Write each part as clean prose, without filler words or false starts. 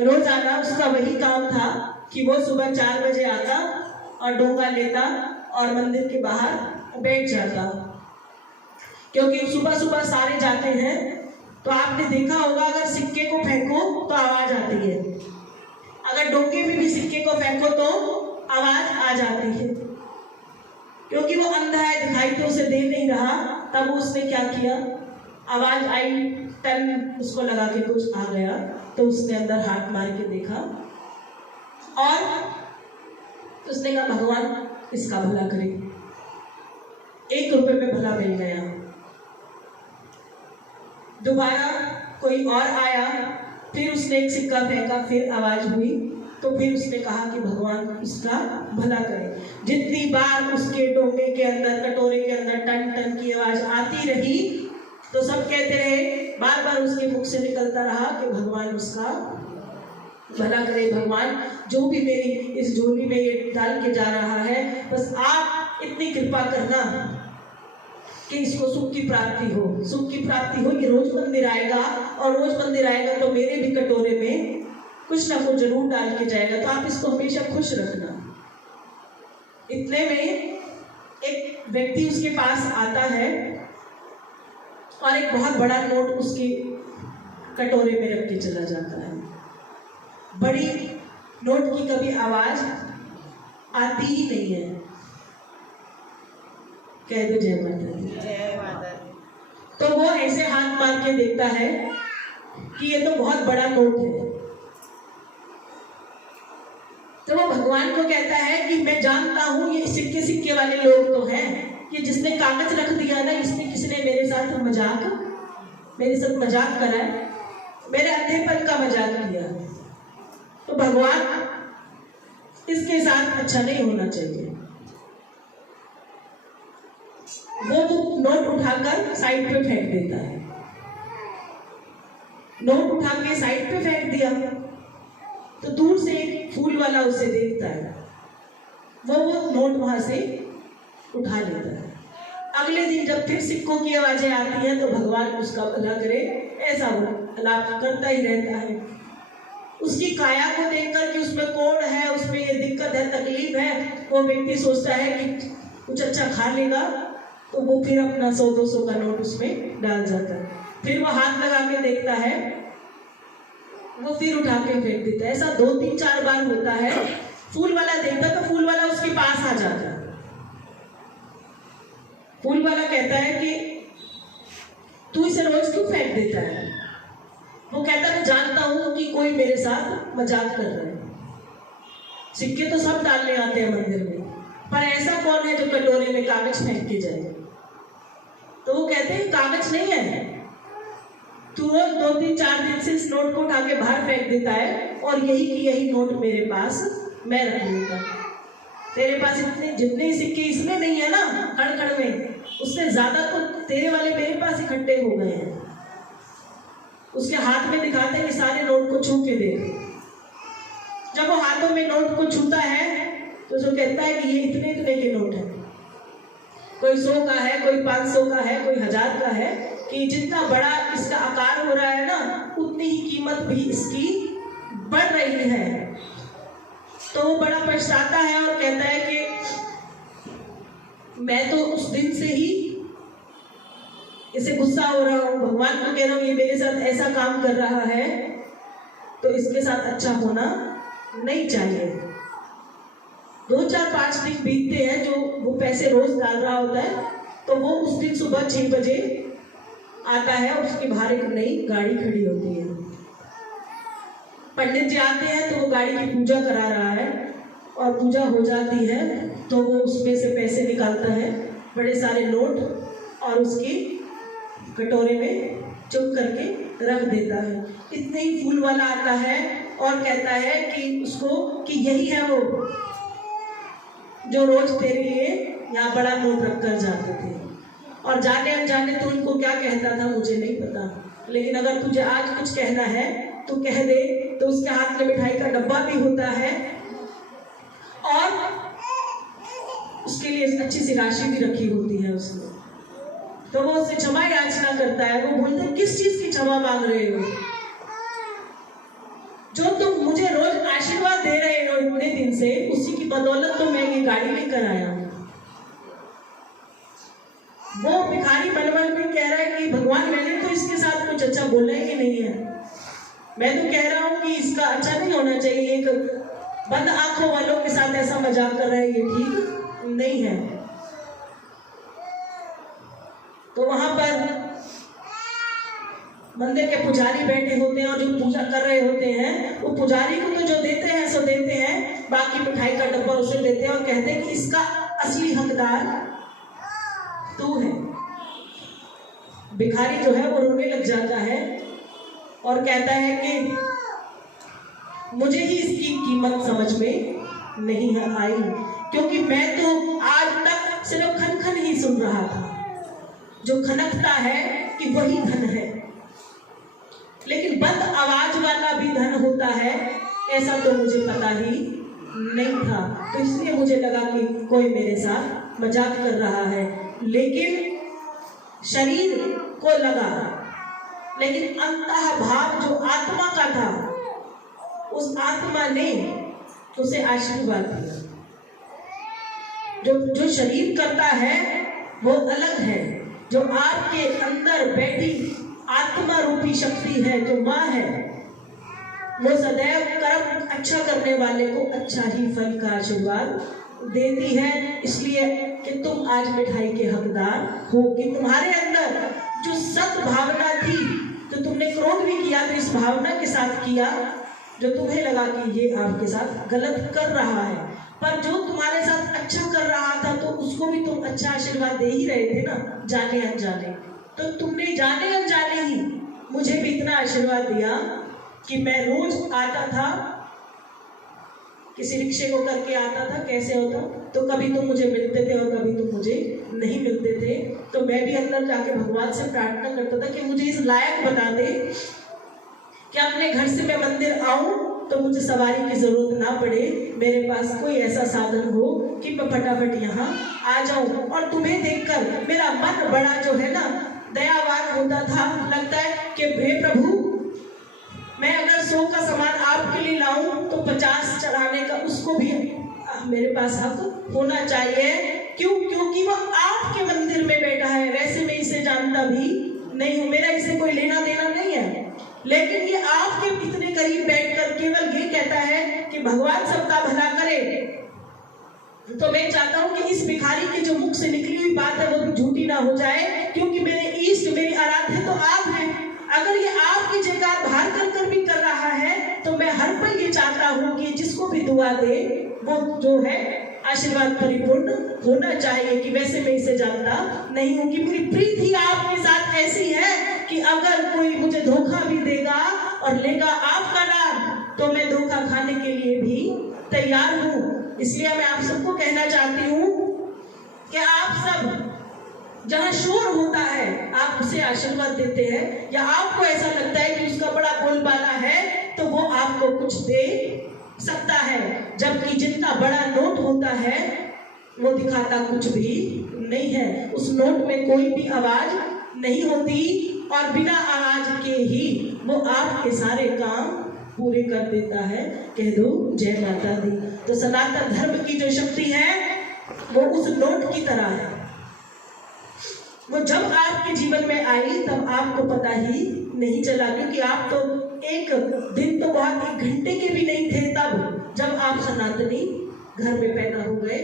रोजाना उसका वही काम था कि वो सुबह 4 बजे आता और डोंगा लेता और मंदिर के बाहर बैठ जाता। क्योंकि सुबह सुबह सारे जाते हैं, तो आपने देखा होगा अगर सिक्के को फेंको तो आवाज आती है, अगर डोंगे में भी सिक्के को फेंको तो आवाज आ जाती है। क्योंकि वो अंधा है, दिखाई तो उसे दे नहीं रहा, तब उसने क्या किया, आवाज आई, टन उसको लगा के कुछ आ गया, तो उसने अंदर हाथ मार के देखा और उसने कहा भगवान इसका भला करे। 1 रुपए में भला मिल गया। दोबारा कोई और आया, फिर उसने एक सिक्का फेंका, फिर आवाज हुई, तो फिर उसने कहा कि भगवान इसका भला करे। जितनी बार उसके डोंगे के अंदर, कटोरे के अंदर टन टन की आवाज आती रही, तो सब कहते रहे, बार बार उसके मुख से निकलता रहा कि भगवान उसका भला करे, भगवान जो भी मेरी इस झोली में ये डाल के जा रहा है, बस आप इतनी कृपा करना कि इसको सुख की प्राप्ति हो, सुख की प्राप्ति हो। ये रोज मंदिर आएगा और रोज मंदिर आएगा तो मेरे भी कटोरे में कुछ ना कुछ जरूर डाल के जाएगा, तो आप इसको हमेशा खुश रखना। इतने में एक व्यक्ति उसके पास आता है और एक बहुत बड़ा नोट उसके कटोरे में रख के चला जाता है। बड़ी नोट की कभी आवाज आती ही नहीं है। कह दो जय माता दी। जय माता दी। तो वो ऐसे हाथ मार के देखता है कि ये तो बहुत बड़ा नोट है। तो वो भगवान को कहता है कि मैं जानता हूं ये सिक्के सिक्के वाले लोग तो हैं, ये जिसने कागज रख दिया ना, इसने किसने मेरे साथ मजाक करा है, मेरे अंधेपन का मजाक किया। तो भगवान इसके साथ अच्छा नहीं होना चाहिए। वो नोट उठाकर साइड पे फेंक देता है। नोट उठा के साइड पे फेंक दिया तो दूर से एक फूल वाला उसे देखता है, वो नोट वहां से उठा लेता है। अगले दिन जब फिर सिक्कों की आवाजें आती हैं तो भगवान उसका भला करे, ऐसा वो लाभ करता ही रहता है। उसकी काया को देखकर कि उसमें कोढ़ है, उसमें ये दिक्कत है, तकलीफ है, वो व्यक्ति सोचता है कि कुछ अच्छा खा लेगा, तो वो फिर अपना 100-200 का नोट उसमें डाल जाता है। फिर वो हाथ लगा के देखता है, वो फिर उठा के फेंक देता है। ऐसा 2-3-4 बार होता है। फूल वाला देखता तो फूल वाला उसके पास आ जाता है। फूल वाला कहता है कि तू इसे रोज क्यों फेंक देता है? वो कहता है मैं जानता हूं कि कोई मेरे साथ मजाक कर रहा है। सिक्के तो सब डालने आते हैं मंदिर में, पर ऐसा कौन है जो कटोरे में कागज फेंक के जाए? तो वो कहते हैं कागज नहीं है, तू रोज 2-3-4 दिन से इस नोट को उठा के बाहर फेंक देता है और यही की यही नोट मेरे पास मैं रख लूंगा। तेरे पास इतने जितने सिक्के इसमें नहीं है ना खड़ में, उससे ज्यादा तो तेरे वाले मेरे पास इकट्ठे हो गए हैं। उसके हाथ में दिखाते हैं कि सारे नोट को छू के देख। जब वो हाथों में नोट को छूता है तो उसको कहता है कि ये इतने इतने के नोट है, कोई 100 का है, कोई 500 का है, कोई 1000 का है, कि जितना बड़ा इसका आकार हो रहा है ना, उतनी ही कीमत भी इसकी बढ़ रही है। तो वो बड़ा पछताता है और कहता है कि मैं तो उस दिन से ही इसे गुस्सा हो रहा हूँ, भगवान को कह रहा हूँ ये मेरे साथ ऐसा काम कर रहा है तो इसके साथ अच्छा होना नहीं चाहिए। 2-4-5 दिन बीतते हैं, जो वो पैसे रोज डाल रहा होता है, तो वो उस दिन सुबह 6 बजे आता है और उसके बाहर एक नई गाड़ी खड़ी होती है। पंडित जी आते हैं तो वो गाड़ी की पूजा करा रहा है और पूजा हो जाती है तो वो उसमें से पैसे निकालता है, बड़े सारे नोट, और उसकी कटोरे में चुप करके रख देता है। इतने ही फूल वाला आता है और कहता है कि उसको कि यही है वो जो रोज तेरे लिए यहाँ बड़ा नोट रख कर जाते थे, और जाने अनजाने तू इनको क्या कहता था मुझे नहीं पता, लेकिन अगर तुझे आज कुछ कहना है तो कह दे। तो उसके हाथ में मिठाई का डब्बा भी होता है और उसके लिए अच्छी सी राशि भी रखी होती है उसमें। तो वो उससे क्षमा याचना करता है। वो बोलते किस चीज की क्षमा मांग रहे हो? जो तुम बदौलत तो मैं ये गाड़ी लेकर आया हूँ। वो भिखारी मन मन में कह रहा है कि भगवान मैंने तो इसके साथ कुछ अच्छा बोला ही नहीं है, मैं तो कह रहा हूँ कि इसका अच्छा नहीं होना चाहिए, एक बंद आंखों वालों के साथ ऐसा मजाक कर रहा है, ये ठीक नहीं है। तो वहां पर मंदिर के पुजारी बैठे होते हैं और जो पूजा कर रहे होते हैं वो पुजारी को तो जो देते हैं सो देते हैं, बाकी मिठाई का डब्बा उसे देते हैं और कहते हैं कि इसका असली हकदार तू है। भिखारी जो है वो रोने लग जाता है और कहता है कि मुझे ही इसकी कीमत समझ में नहीं आई, क्योंकि मैं तो आज तक सिर्फ खन खन ही सुन रहा था, जो खनकता है कि वही धन है, लेकिन बंद आवाज वाला भी धन होता है ऐसा तो मुझे पता ही नहीं था। तो इसलिए मुझे लगा कि कोई मेरे साथ मजाक कर रहा है, लेकिन शरीर को लगा, लेकिन अंतः भाव जो आत्मा का था उस आत्मा ने उसे आशीर्वाद दिया। जो शरीर करता है वो अलग है, जो आपके अंदर बैठी आत्मा रूपी शक्ति है, जो माँ है, वो सदैव कर्म अच्छा करने वाले को अच्छा ही फल का आशीर्वाद देती है। इसलिए कि तुम आज मिठाई के हकदार हो, कि तुम्हारे अंदर जो सत भावना थी, तो तुमने क्रोध भी किया तो इस भावना के साथ किया जो तुम्हें लगा कि ये आपके साथ गलत कर रहा है, पर जो तुम्हारे साथ अच्छा कर रहा था तो उसको भी तुम अच्छा आशीर्वाद दे ही रहे थे ना, जाने अनजाने। तो तुमने जाने अनजाने ही मुझे भी इतना आशीर्वाद दिया कि मैं रोज आता था, किसी रिक्शे को करके आता था, कैसे होता, तो कभी तुम मुझे मिलते थे और कभी तुम मुझे नहीं मिलते थे। तो मैं भी अंदर जाके भगवान से प्रार्थना करता था कि मुझे इस लायक बना दे कि अपने घर से मैं मंदिर आऊं तो मुझे सवारी की जरूरत ना पड़े, मेरे पास कोई ऐसा साधन हो कि मैं फटाफट यहाँ आ जाऊं। और तुम्हें देखकर मेरा मन बड़ा जो है ना दयावान होता था, लगता है कि हे प्रभु, मैं अगर 100 का सामान आपके लिए लाऊं तो 50 चढ़ाने का उसको भी मेरे पास हक होना चाहिए। क्यों? क्योंकि वो आपके मंदिर में बैठा है, वैसे मैं इसे जानता भी नहीं हूं, मेरा इसे कोई लेना देना नहीं है, लेकिन ये आपके इतने करीब बैठकर केवल ये कहता है कि भगवान सबका भला करे। तो मैं चाहता हूं कि इस भिखारी के जो मुख से निकली हुई बात है वो भी झूठी ना हो जाए, क्योंकि मेरे ईष्ट, मेरी आराध्य तो आप हैं। अगर ये आपकी जयकार बाहर कर भी कर रहा है तो मैं हर पल ये चाहता हूं कि जिसको भी दुआ दे वो जो है आशीर्वाद परिपूर्ण होना चाहिए, कि वैसे मैं इसे जानता नहीं हूं, कि मेरी प्रीति आपके साथ ऐसी है कि अगर कोई मुझे धोखा भी देगा और लेगा आपका नाम तो मैं धोखा खाने के लिए भी तैयार हूं। इसलिए मैं आप सबको कहना चाहती हूं कि आप सब जहां शोर होता है आप उसे आशीर्वाद देते हैं, या आपको ऐसा लगता है कि उसका बड़ा बोलबाला है तो वो आपको कुछ दे सकता है, जबकि जितना बड़ा नोट होता है वो दिखाता कुछ भी नहीं है। उस नोट में कोई भी आवाज नहीं होती और बिना आवाज के ही वो आपके सारे काम पूरे कर देता है। कह दो जय माता दी। तो सनातन धर्म की जो शक्ति है वो उस नोट की तरह है, वो जब आपके जीवन में आई तब आपको पता ही नहीं चला, क्योंकि आप तो एक दिन तो बहुत, 1 घंटे के भी नहीं थे तब जब आप सनातनी घर में पैदा हो गए।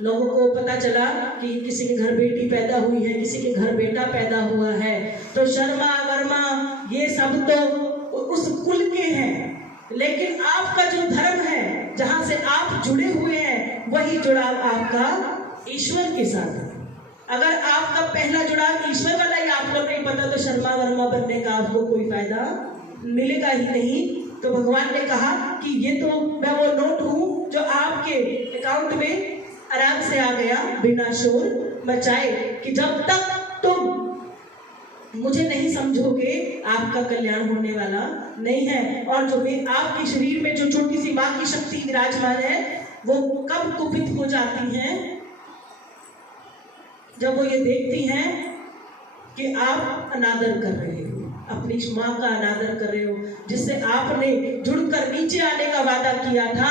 लोगों को पता चला कि किसी के घर बेटी पैदा हुई है, किसी के घर बेटा पैदा हुआ है, तो शर्मा वर्मा ये सब तो उस कुल के हैं, लेकिन आपका जो धर्म है जहां से आप जुड़े हुए हैं वही जुड़ाव आपका ईश्वर के साथ है। अगर आपका पहला जुड़ाव ईश्वर वाला ही आपको नहीं पता तो शर्मा वर्मा बनने का आपको कोई फायदा मिलेगा ही नहीं। तो भगवान ने कहा कि ये तो मैं वो नोट हूं जो आपके अकाउंट में आराम से आ गया बिना शोर मचाए, कि जब तक तुम मुझे नहीं समझोगे आपका कल्याण होने वाला नहीं है। और जो आपके शरीर में जो छोटी सी माँ की शक्ति विराजमान है वो कब कुपित हो जाती है, जब वो ये देखती हैं कि आप अनादर कर रहे हो, अपनी माँ का अनादर कर रहे हो, जिससे आपने जुड़कर नीचे आने का वादा किया था,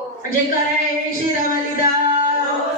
जयकारा है शेरा वाली दा।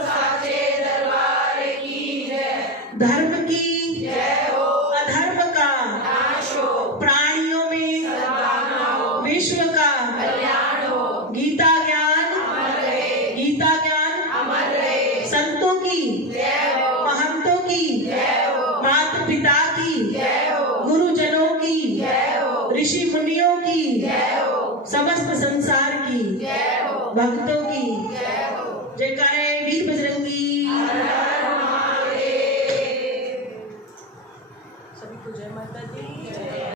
साचे दरबार की जय। धर्म की जय हो। अधर्म का नाश हो। प्राणियों में सद्भावना हो। विश्व का कल्याण हो। गीता ज्ञान अमर रहे। गीता ज्ञान अमर रहे। संतों की जय हो। महंतों की जय हो। माता पिता की जय हो। गुरुजनों की जय हो। ऋषि मुनियों की जय हो। समस्त संसार की जय हो। भक्तों की जय हो। जयकारे